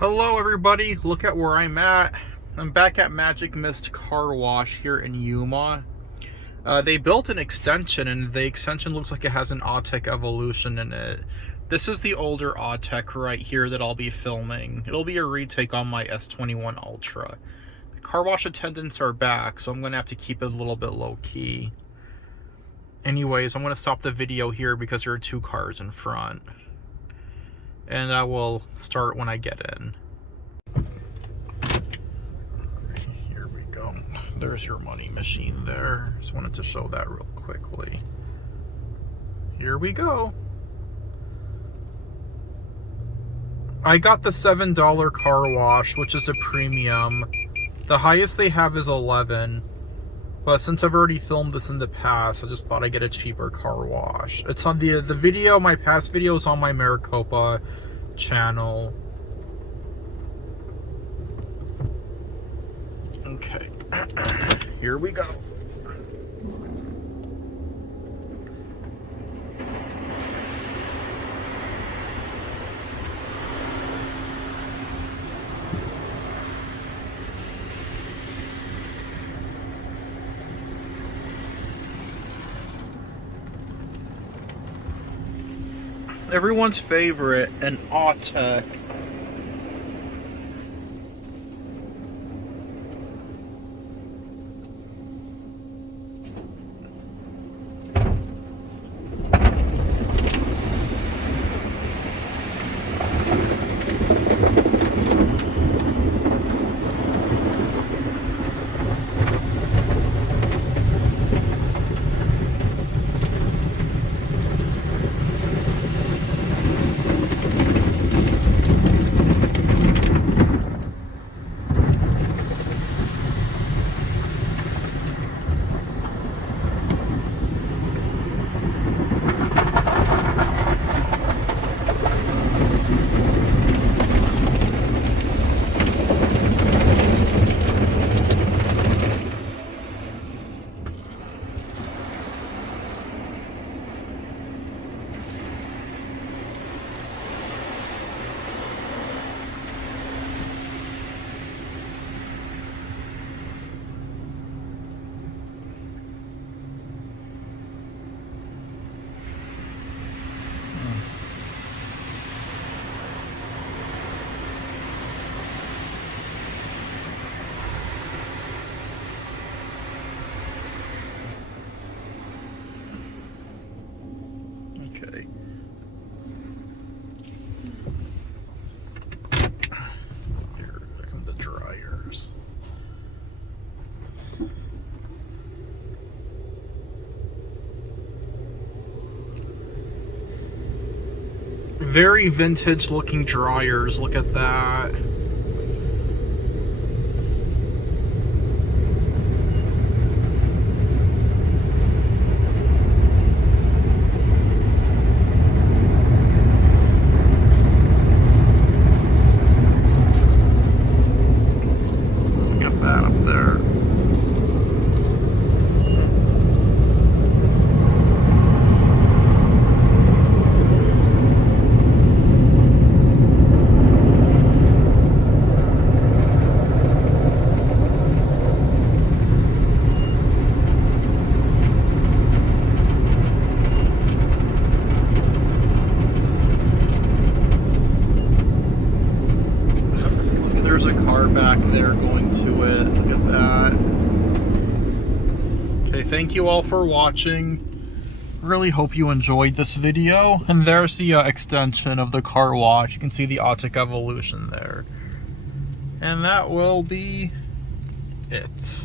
Hello everybody, look at where I'm at. I'm back at Magic Mist Car Wash here in Yuma. They built an extension and the extension looks like it has an Autec Evolution in it. This is the older Autec right here that I'll be filming. It'll be a retake on my S21 Ultra. The car wash attendants are back, so I'm going to have to keep it a little bit low key. Anyways, I'm going to stop the video here because there are two cars in front. And I will start when I get in. Here we go. There's your money machine there. Just wanted to show that real quickly. Here we go. I got the $7 car wash, which is a premium. The highest they have is 11. But since I've already filmed this in the past, I just thought I'd get a cheaper car wash. It's on the video, my past video is on my Maricopa channel. Okay, here we go. Everyone's favorite, an Autec. Okay. Here come the dryers. Very vintage looking dryers, look at that. Up there. There's a car back there going to it. Look at that. Okay, thank you all for watching. Really hope you enjoyed this video. And there's the extension of the car wash. You can see the Autec Evolution there. And that will be it.